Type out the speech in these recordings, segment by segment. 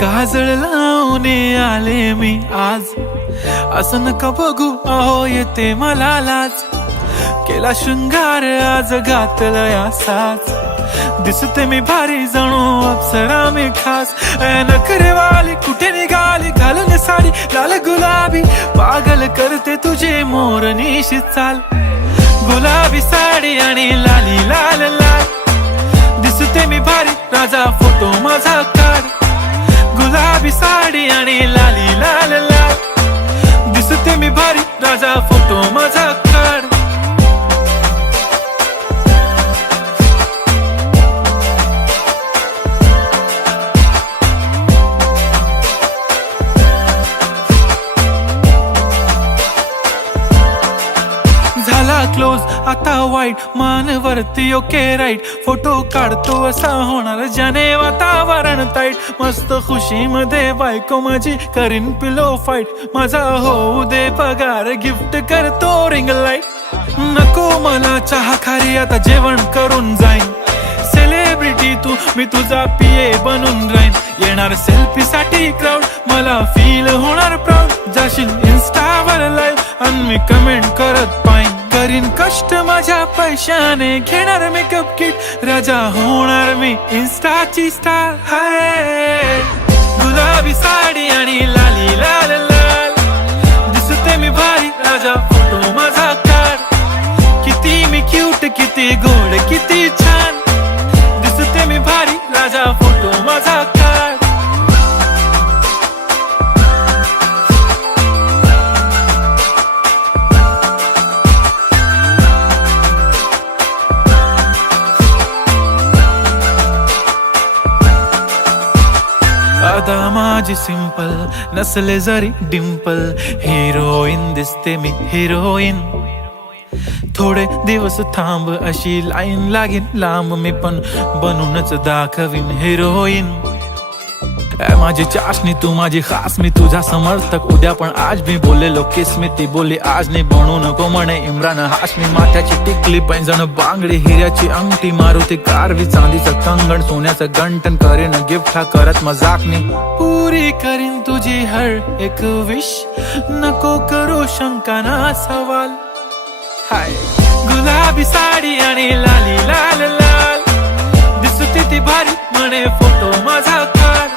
काजळ लावून आले मी आज, असं नका बघू अहो येते मला लाज. केला शृंगार आज घातलाय असाच, दिसते मी भारी जणू अप्सरा मी खास. नखरेवाली कुठे निघाली घालून साडी लाल गुलाबी, पागल करते तुझे मोरनीशी चाल. गुलाबी साडी आणि लाली लाल लाल, दिसते मी भारी राजा फोटो माझा काढ. गुलाबी साडी आणि लाली लाल लाल, दिसते मी भारी राजा फोटो माझा काढ. झाला क्लोज आता वाईट, मान वरती ओके राईट. फोटो काढतो असा होणार ज्याने वातावरण ताईट. मस्त खुशी मध्ये बायको माझी करीन पिलो फाईट. माझा होऊ दे पगार गिफ्ट करतो रिंग लाईट. नको मला चहा खारी आता जेवण करून जाईन. सेलिब्रिटी तू मी तुझा पिये बनून राहीन. येणार सेल्फी साठी क्राऊड मला फील होणार प्राऊड. जाशील इन्स्टावर लाईव्ह आणि मी कमेंट करत पाईन. करीन कष्ट माझ्या पैशाने घेणार मेकअप किट. राजा होणार मी इन्स्टाची स्टार. हाय गुलाबी साडी आणि लाली लाल लाल, दिसते मी भारी राजा फोटो माझा काढ. किती मी क्यूट किती गोड किती छान, दिसते मी भारी राजा फोटो माझा काढ. आता माझी सिंपल नसले जरी डिंपल, हिरोईन दिसते मी हिरोईन. थोडे दिवस थांब अशी लाईन लागेल लांब, मी पण बनूनच दाखवीन हिरोईन. माझी चाशनी तू माझी खास, मी तुझा समर्थक उद्या पण आज. मी बोललेलो किस मी ती बोली आज नाही. बनू नको म्हणे इम्रान हाशमी. माथ्याची टिकली पैंजण बांगडी, हिऱ्याची अंगठी, मारुती कारवी, चांदीचं कंगण, सोन्याचं गंटन. करीन गिफ्ट हा करत मजाकनी. पुरी करीन तुझी हर एक विश, नको करू शंका ना सवाल. हाय गुलाबी साडी आणि लाली लाल लाल, दिसते ती भारी म्हणे फोटो माझा काढ.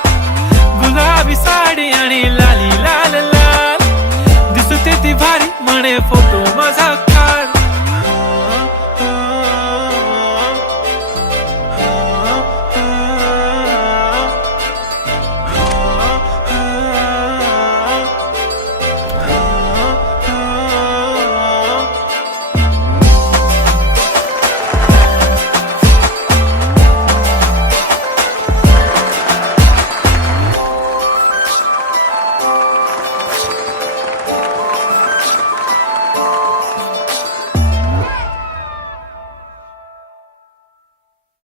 गुलाबी साडी आणि लाली लाल लाल, दिसते ती भारी म्हणे फोटो